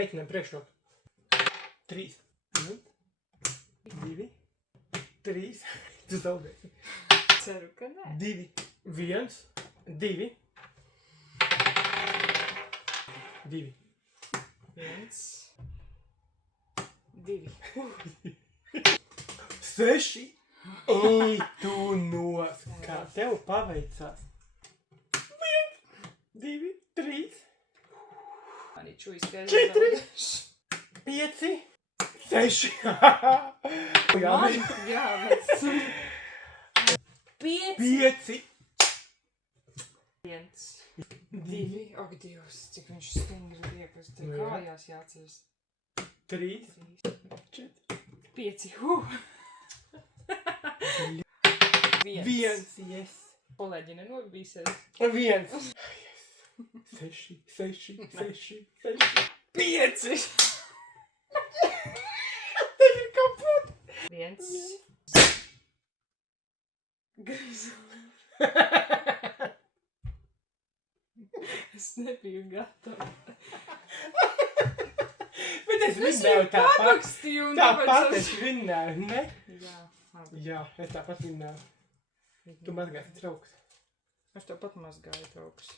Meitenēm priekšrok. 3. 2. 3. Tu zaudēsi. Ceru, ka nē. 2. 1. 2. 2. 1, 2. 6. Ej, tu nos. Kā tev paveicās? 1. 2. 3. Arī čuiskais. 4. 5. 6. Jā, Man jāmet. 5. 5. 1, 2. Ak, Dievs, cik viņš stingri tiek. Uz te Nu jā. kājās jāceras. 3. 3, 4. 5. 1. 1. Yes. Kolēģi nenobīsies. 1. 6. 6. 6. 6. 5. Tev ir kaput. 1. Grizli. Es nebiju gatava. Bet es Es vinnēju jau tāpat. parakstīju un Tāpat es vinnēju, ne? Jā, labi. Jā, es tāpat vinnēju. Tu mazgāsi trauks. Es tev pat mazgāju trauks.